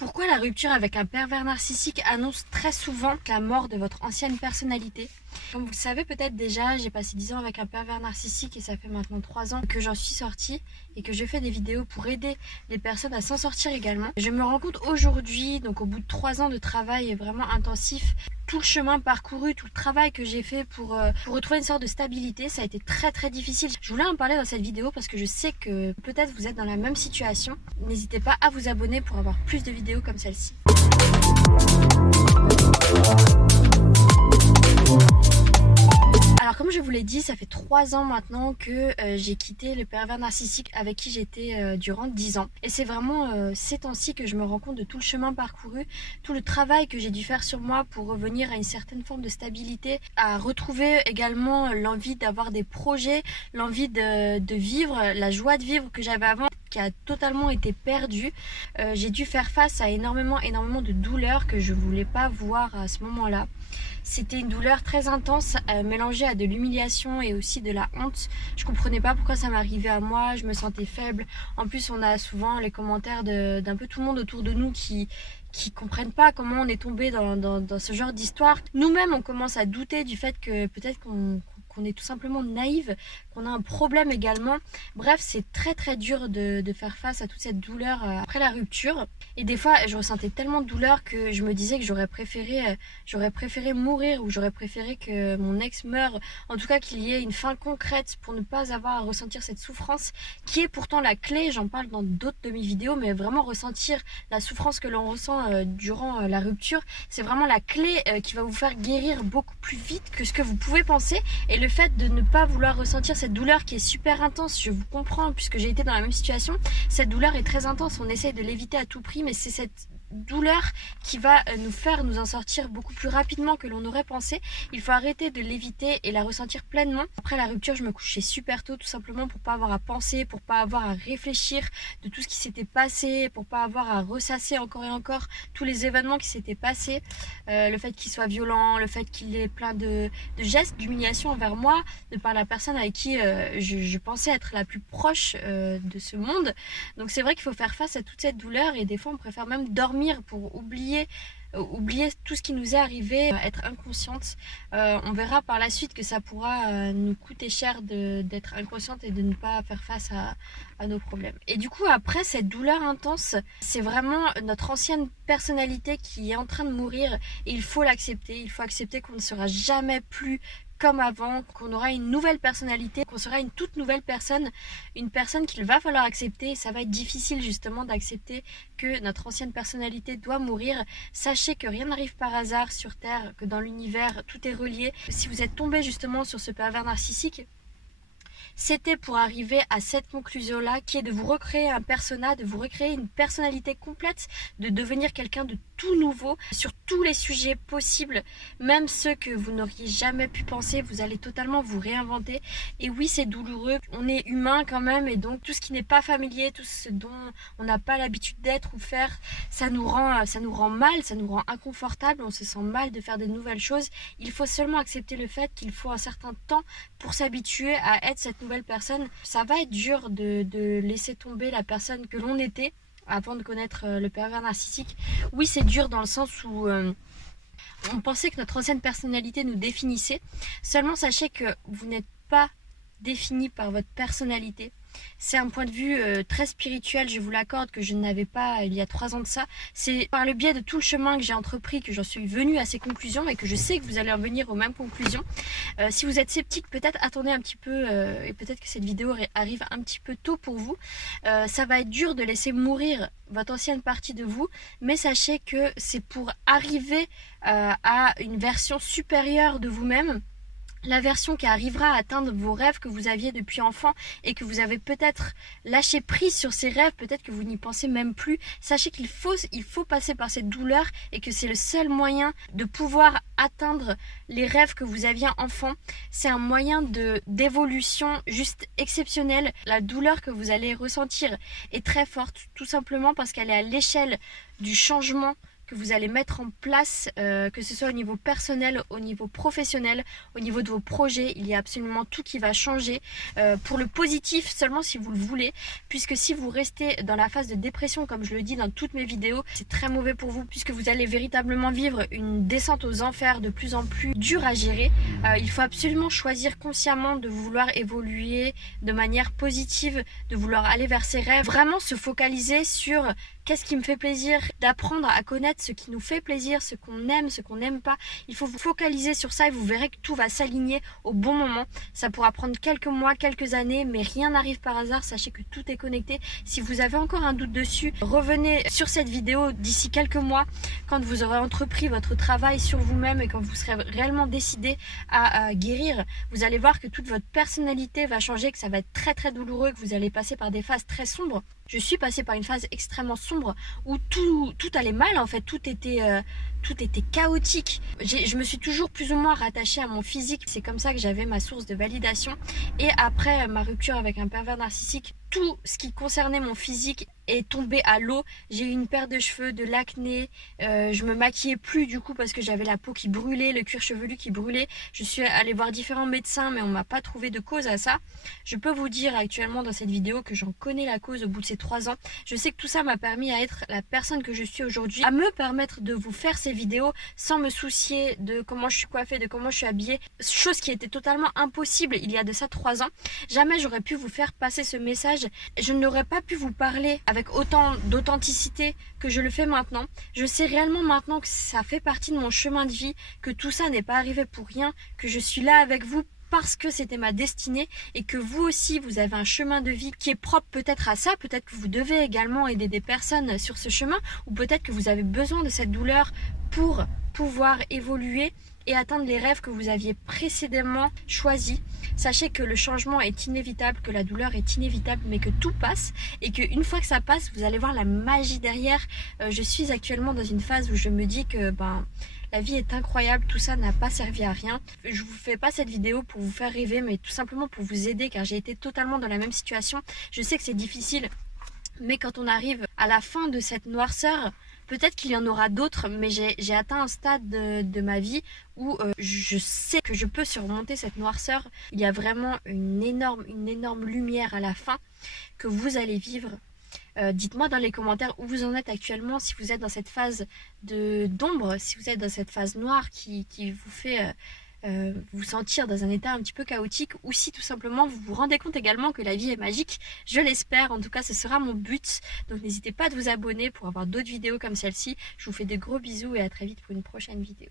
Pourquoi la rupture avec un pervers narcissique annonce très souvent la mort de votre ancienne personnalité? Comme vous le savez peut-être déjà, j'ai passé 10 ans avec un pervers narcissique et ça fait maintenant 3 ans que j'en suis sortie et que je fais des vidéos pour aider les personnes à s'en sortir également. Je me rends compte aujourd'hui, donc au bout de 3 ans de travail vraiment intensif, tout le chemin parcouru, tout le travail que j'ai fait pour retrouver une sorte de stabilité, ça a été très difficile. Je voulais en parler dans cette vidéo parce que je sais que peut-être vous êtes dans la même situation. N'hésitez pas à vous abonner pour avoir plus de vidéos comme celle-ci. Alors comme je vous l'ai dit, ça fait 3 ans maintenant que j'ai quitté le pervers narcissique avec qui j'étais durant 10 ans. Et c'est vraiment ces temps-ci que je me rends compte de tout le chemin parcouru, tout le travail que j'ai dû faire sur moi pour revenir à une certaine forme de stabilité, à retrouver également l'envie d'avoir des projets, l'envie de vivre, la joie de vivre que j'avais avant, qui a totalement été perdue. J'ai dû faire face à énormément de douleurs que je voulais pas voir à ce moment-là. C'était une douleur très intense, mélangée à de l'humiliation et aussi de la honte. Je comprenais pas pourquoi ça m'arrivait à moi, je me sentais faible. En plus, on a souvent les commentaires d'un peu tout le monde autour de nous qui comprennent pas comment on est tombé dans ce genre d'histoire. Nous-mêmes, on commence à douter du fait que peut-être qu'on est tout simplement naïve, qu'on a un problème également. Bref, c'est très dur de faire face à toute cette douleur après la rupture. Et des fois, je ressentais tellement de douleur que je me disais que j'aurais préféré mourir, ou j'aurais préféré que mon ex meure. En tout cas, qu'il y ait une fin concrète pour ne pas avoir à ressentir cette souffrance qui est pourtant la clé. J'en parle dans d'autres de mes vidéos, mais vraiment ressentir la souffrance que l'on ressent durant la rupture, c'est vraiment la clé qui va vous faire guérir beaucoup plus vite que ce que vous pouvez penser. Et le fait de ne pas vouloir ressentir cette douleur qui est super intense, je vous comprends puisque j'ai été dans la même situation, cette douleur est très intense, on essaye de l'éviter à tout prix, mais c'est cette douleur qui va nous faire nous en sortir beaucoup plus rapidement que l'on aurait pensé. Il faut arrêter de l'éviter et la ressentir pleinement. Après la rupture, je me couchais super tôt tout simplement pour pas avoir à penser, pour pas avoir à réfléchir de tout ce qui s'était passé, pour pas avoir à ressasser encore et encore tous les événements qui s'étaient passés, le fait qu'il soit violent, le fait qu'il ait plein de gestes d'humiliation envers moi de par la personne avec qui je pensais être la plus proche de ce monde. Donc c'est vrai qu'il faut faire face à toute cette douleur et des fois on préfère même dormir pour oublier tout ce qui nous est arrivé, être inconsciente. On verra par la suite que ça pourra nous coûter cher d'être inconsciente et de ne pas faire face à nos problèmes. Et du coup, après cette douleur intense, c'est vraiment notre ancienne personnalité qui est en train de mourir et il faut l'accepter. Il faut accepter qu'on ne sera jamais plus comme avant, qu'on aura une nouvelle personnalité, qu'on sera une toute nouvelle personne, une personne qu'il va falloir accepter. Ça va être difficile justement d'accepter que notre ancienne personnalité doit mourir. Sachez que rien n'arrive par hasard sur Terre, que dans l'univers, tout est relié. Si vous êtes tombé justement sur ce pervers narcissique, c'était pour arriver à cette conclusion-là, qui est de vous recréer un persona, de vous recréer une personnalité complète, de devenir quelqu'un de tout nouveau sur tous les sujets possibles, même ceux que vous n'auriez jamais pu penser. Vous allez totalement vous réinventer. Et oui, c'est douloureux, on est humain quand même, et donc tout ce qui n'est pas familier, tout ce dont on n'a pas l'habitude d'être ou faire, ça nous rend mal, ça nous rend inconfortable, on se sent mal de faire de nouvelles choses. Il faut seulement accepter le fait qu'il faut un certain temps pour s'habituer à être cette nouvelle personne. Ça va être dur de laisser tomber la personne que l'on était avant de connaître le pervers narcissique. Oui, c'est dur dans le sens où on pensait que notre ancienne personnalité nous définissait. Seulement sachez que vous n'êtes pas défini par votre personnalité. C'est un point de vue très spirituel, je vous l'accorde, que je n'avais pas il y a 3 ans de ça. C'est par le biais de tout le chemin que j'ai entrepris que j'en suis venue à ces conclusions et que je sais que vous allez en venir aux mêmes conclusions. Si vous êtes sceptique, peut-être attendez un petit peu et peut-être que cette vidéo arrive un petit peu tôt pour vous. Ça va être dur de laisser mourir votre ancienne partie de vous, mais sachez que c'est pour arriver à une version supérieure de vous-même. La version qui arrivera à atteindre vos rêves que vous aviez depuis enfant et que vous avez peut-être lâché prise sur ces rêves, peut-être que vous n'y pensez même plus. Sachez qu'il faut passer par cette douleur et que c'est le seul moyen de pouvoir atteindre les rêves que vous aviez enfant. C'est un moyen d'évolution juste exceptionnel. La douleur que vous allez ressentir est très forte, tout simplement parce qu'elle est à l'échelle du changement que vous allez mettre en place, que ce soit au niveau personnel, au niveau professionnel, au niveau de vos projets. Il y a absolument tout qui va changer pour le positif seulement si vous le voulez, puisque si vous restez dans la phase de dépression, comme je le dis dans toutes mes vidéos, c'est très mauvais pour vous, puisque vous allez véritablement vivre une descente aux enfers de plus en plus dure à gérer. Il faut absolument choisir consciemment de vouloir évoluer de manière positive, de vouloir aller vers ses rêves, vraiment se focaliser sur qu'est-ce qui me fait plaisir, d'apprendre à connaître ce qui nous fait plaisir, ce qu'on aime, ce qu'on n'aime pas. Il faut vous focaliser sur ça et vous verrez que tout va s'aligner au bon moment. Ça pourra prendre quelques mois, quelques années, mais rien n'arrive par hasard. Sachez que tout est connecté. Si vous avez encore un doute dessus, revenez sur cette vidéo d'ici quelques mois, quand vous aurez entrepris votre travail sur vous-même et quand vous serez réellement décidé à guérir. Vous allez voir que toute votre personnalité va changer, que ça va être très très douloureux, que vous allez passer par des phases très sombres. Je suis passée par une phase extrêmement sombre où tout allait mal en fait, tout était chaotique. Je me suis toujours plus ou moins rattachée à mon physique, c'est comme ça que j'avais ma source de validation. Et après ma rupture avec un pervers narcissique, tout ce qui concernait mon physique est tombé à l'eau. J'ai eu une perte de cheveux, de l'acné, je me maquillais plus du coup parce que j'avais la peau qui brûlait, le cuir chevelu qui brûlait. Je suis allée voir différents médecins mais on m'a pas trouvé de cause à ça. Je peux vous dire actuellement dans cette vidéo que j'en connais la cause au bout de ces 3 ans. Je sais que tout ça m'a permis à être la personne que je suis aujourd'hui, à me permettre de vous faire ces vidéos sans me soucier de comment je suis coiffée, de comment je suis habillée, chose qui était totalement impossible il y a de ça 3 ans. Jamais j'aurais pu vous faire passer ce message. Je n'aurais pas pu vous parler avec autant d'authenticité que je le fais maintenant. Je sais réellement maintenant que ça fait partie de mon chemin de vie, que tout ça n'est pas arrivé pour rien, que je suis là avec vous parce que c'était ma destinée et que vous aussi vous avez un chemin de vie qui est propre peut-être à ça, peut-être que vous devez également aider des personnes sur ce chemin ou peut-être que vous avez besoin de cette douleur pour pouvoir évoluer et atteindre les rêves que vous aviez précédemment choisis. Sachez que le changement est inévitable, que la douleur est inévitable, mais que tout passe et qu'une fois que ça passe, vous allez voir la magie derrière. Je suis actuellement dans une phase où je me dis que la vie est incroyable, tout ça n'a pas servi à rien. Je vous fais pas cette vidéo pour vous faire rêver, mais tout simplement pour vous aider car j'ai été totalement dans la même situation. Je sais que c'est difficile, mais quand on arrive à la fin de cette noirceur, peut-être qu'il y en aura d'autres, mais j'ai atteint un stade de ma vie où je sais que je peux surmonter cette noirceur. Il y a vraiment une énorme lumière à la fin que vous allez vivre. Dites-moi dans les commentaires où vous en êtes actuellement, si vous êtes dans cette phase d'ombre, si vous êtes dans cette phase noire qui vous fait vous sentir dans un état un petit peu chaotique, ou si tout simplement vous vous rendez compte également que la vie est magique. Je l'espère, en tout cas ce sera mon but. Donc n'hésitez pas à vous abonner pour avoir d'autres vidéos comme celle-ci. Je vous fais de gros bisous et à très vite pour une prochaine vidéo.